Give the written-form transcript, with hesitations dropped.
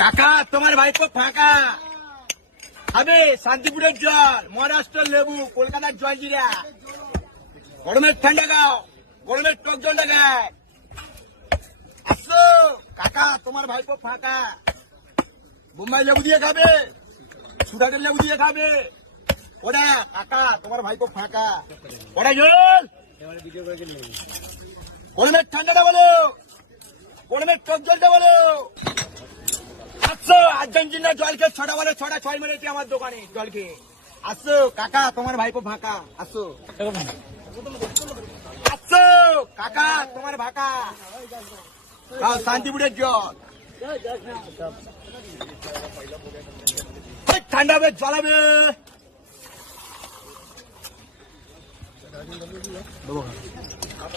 কাকা তোমার ভাইপো ফাঁকা খাবে শান্তিপুরের জল, মহারাষ্ট্রের লেবু, কলকাতার জলজিরা, গরমের ঠান্ডা গাও, গরমের টক জল লাগায়। আসো কাকা তোমার ভাইপো ফাঁকা, বোম্বাই লেবু দিয়ে খাবে, সুরাটের লেবু দিয়ে খাবে। ওরা কাকা তোমার ভাইপো ফাঁকা। ওরা জল গরমের ঠান্ডাটা বলো, গরমের টক জলটা বলো। আসো আর্জেন্টিনা জল খেয়ে ছটা বলে ছটা ছয় মেরেছি আমার দোকানে জল খেয়ে। আসো কাকা তোমার ভাইপো ফাঁকা। আসো আসো কাকা তোমার ভাকা শান্তিপুরের জল। ঠান্ডা হবে জ্বলাবে।